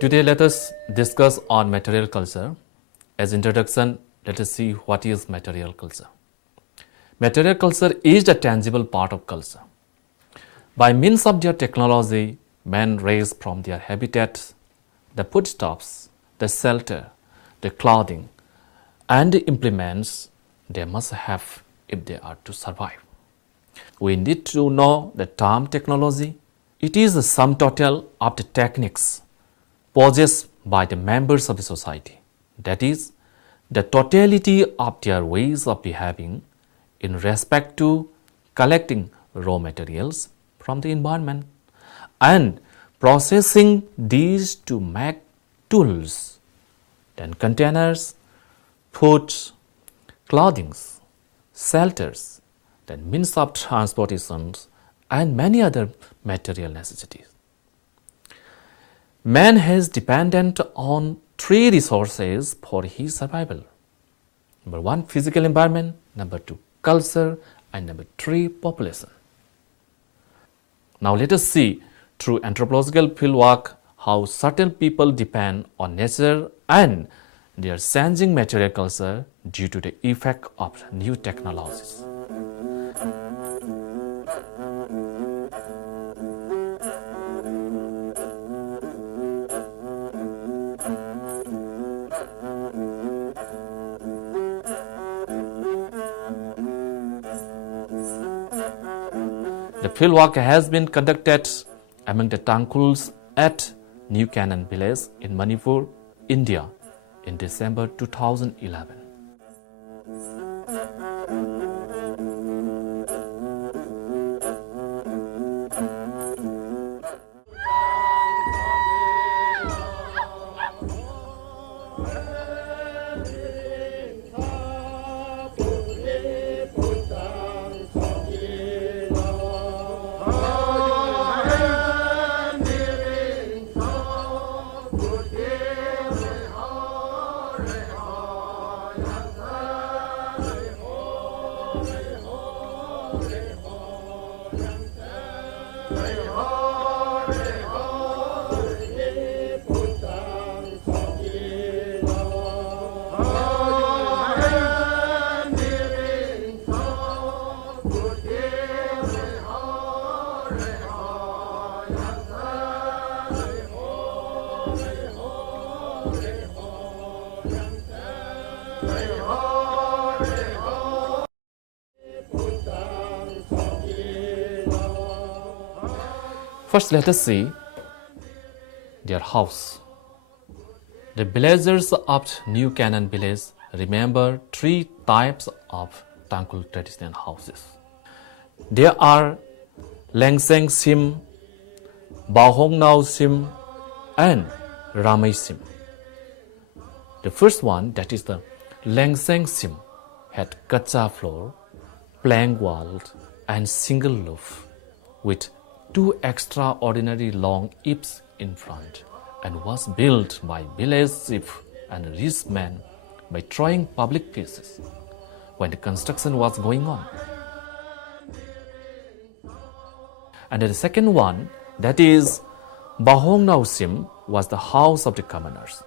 Today let us discuss on material culture. As introduction, let us see what is material culture. Material culture is the tangible part of culture. By means of their technology, men raise from their habitats the foodstuffs, the shelter, the clothing, and the implements they must have if they are to survive. We need to know the term technology. It is the sum total of the techniques possessed by the members of the society. That is, the totality of their ways of behaving in respect to collecting raw materials from the environment and processing these to make tools, then containers, foods, clothing, shelters, then means of transportation, and many other material necessities. Man has dependent on three resources for his survival. Number one, physical environment. Number two, culture. And number three, population. Now let us see through anthropological fieldwork how certain people depend on nature and their changing material culture due to the effect of new technologies. The fieldwork has been conducted among the Tangkhuls at New Canaan village in Manipur, India in December 2011. First, let us see their house. The villagers of New Canaan village remember three types of Tangkhul traditional houses. There are Lengseng Sim, Bahong Nao Sim, and Ramai Sim. The first one, that is the Lengseng Sim, had kacha floor, plank walls, and single roof with two extraordinary long eaves in front, and was built by village chief and rich men by throwing public places when the construction was going on. And the second one, that is Bahong Nao Sim, was the house of the commoners.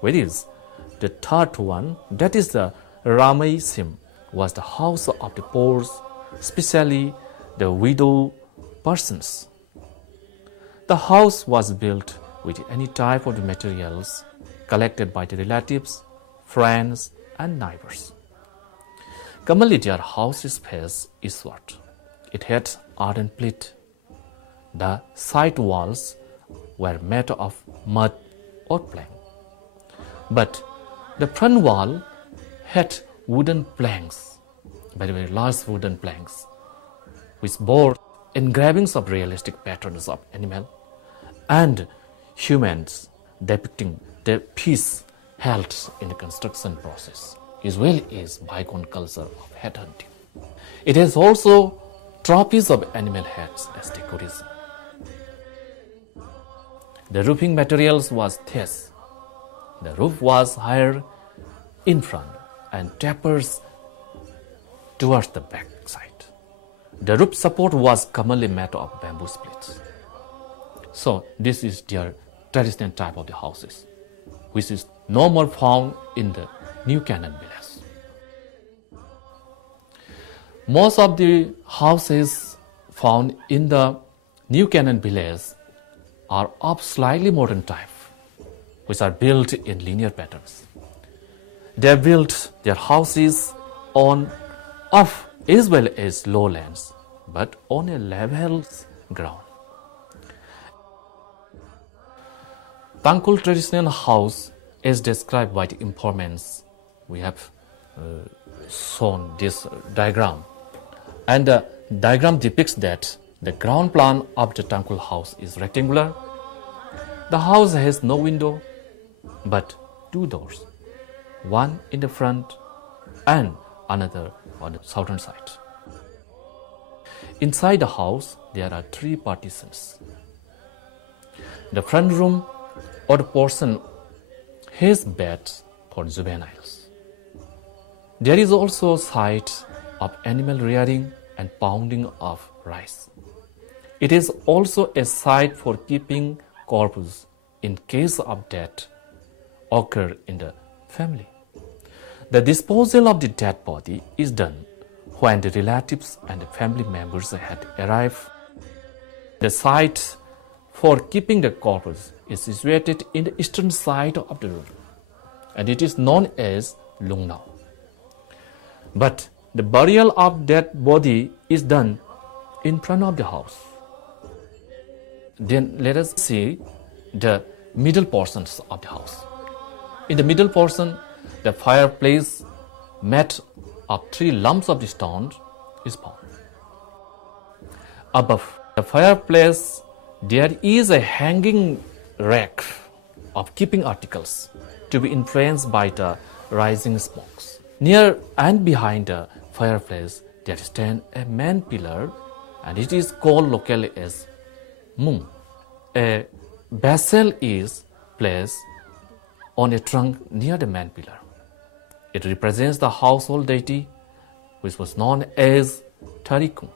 Whereas the third one, that is the Ramai Sim, was the house of the poor, especially the widow persons. The house was built with any type of the materials collected by the relatives, friends, and neighbors. Commonly, their houses face eastward. It had earthen plate. The side walls were made of mud or plank. But the front wall had wooden planks, very large wooden planks, which bore engravings of realistic patterns of animal and humans depicting the peace held in the construction process, as well as bygone culture of headhunting. It has also trophies of animal heads as decoration. The roofing materials was thick. The roof was higher in front and tapers towards the back side. The roof support was commonly made of bamboo splits. So this is their traditional type of the houses, which is no more found in the New Canaan village. Most of the houses found in the New Canaan village are of slightly modern type, which are built in linear patterns. They built their houses on off as well as lowlands, but on a level ground. Tangkhul traditional house is described by the informants. We have shown this diagram, and the diagram depicts that the ground plan of the Tangkhul house is rectangular. The house has no window, but two doors, one in the front and another on the southern side. Inside the house, there are three partitions. The front room or the portion has beds for juveniles. There is also a site of animal rearing and pounding of rice. It is also a site for keeping corpses in case of death occur in the family. The disposal of the dead body is done when the relatives and the family members had arrived. The site for keeping the corpse is situated in the eastern side of the room, and it is known as Lungnao. But the burial of dead body is done in front of the house. Then let us see the middle portions of the house. In the middle portion, the fireplace made of three lumps of the stone is found. Above the fireplace, there is a hanging rack of keeping articles to be influenced by the rising smokes. Near and behind the fireplace, there stands a main pillar, and it is called locally as Mung. A vessel is placed on a trunk near the main pillar. It represents the household deity, which was known as Tarikung.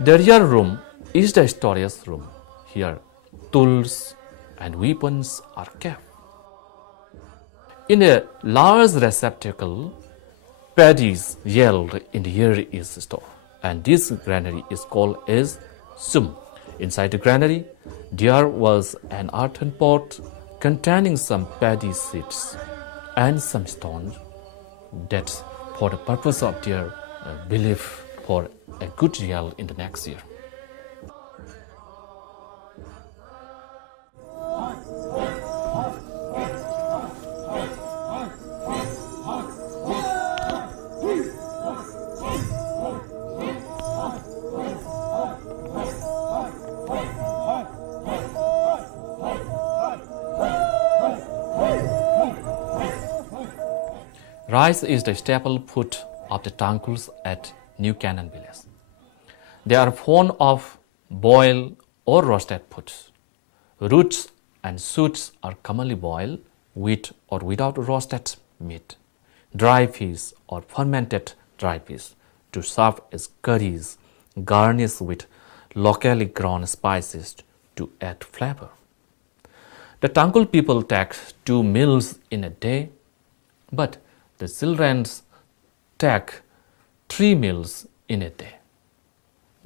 The rear room is the storage room. Here, tools and weapons are kept. In a large receptacle, paddies yelled in the rear is stored, and this granary is called as Sum. Inside the granary, there was an earthen pot containing some paddy seeds and some stones. That's for the purpose of their belief for a good yield in the next year. Rice is the staple food of the Tangkhuls at New Canaan village. They are fond of boiled or roasted foods. Roots and shoots are commonly boiled with or without roasted meat, dry fish or fermented dry fish to serve as curries garnished with locally grown spices to add flavor. The Tangkhul people take 2 meals in a day, but the children take 3 meals in a day.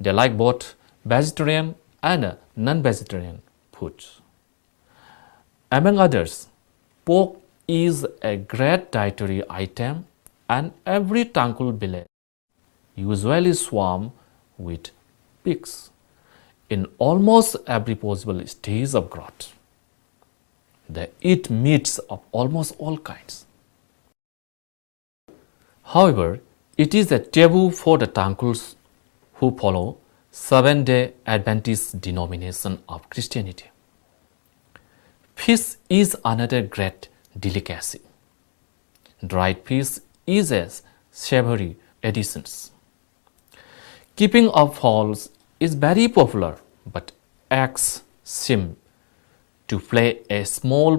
They like both vegetarian and non-vegetarian foods. Among others, pork is a great dietary item, and every Tangkhul village usually swarm with pigs in almost every possible stage of growth. They eat meats of almost all kinds. However, it is a taboo for the Tangkhuls who follow Seventh-day Adventist denomination of Christianity. Fish is another great delicacy. Dried fish is a savory addition. Keeping of fowls is very popular, but eggs seem to play a small